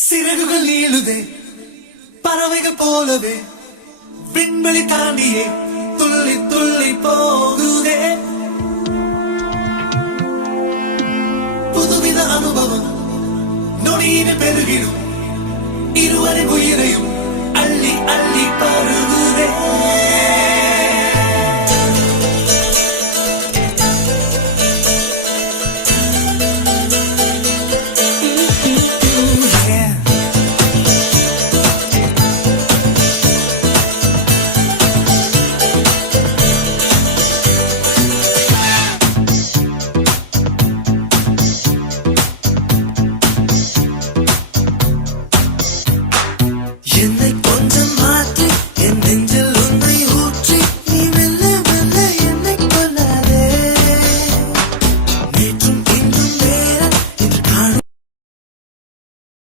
சிறகுகள் நீளுதே பறவைகள் போலவே விண்வெளி தாண்டியே துள்ளி துள்ளி போகுதே புதுவித அனுபவம் நொடியின பெருகிடும் இருவரின் உயிரையும் அள்ளி அள்ளி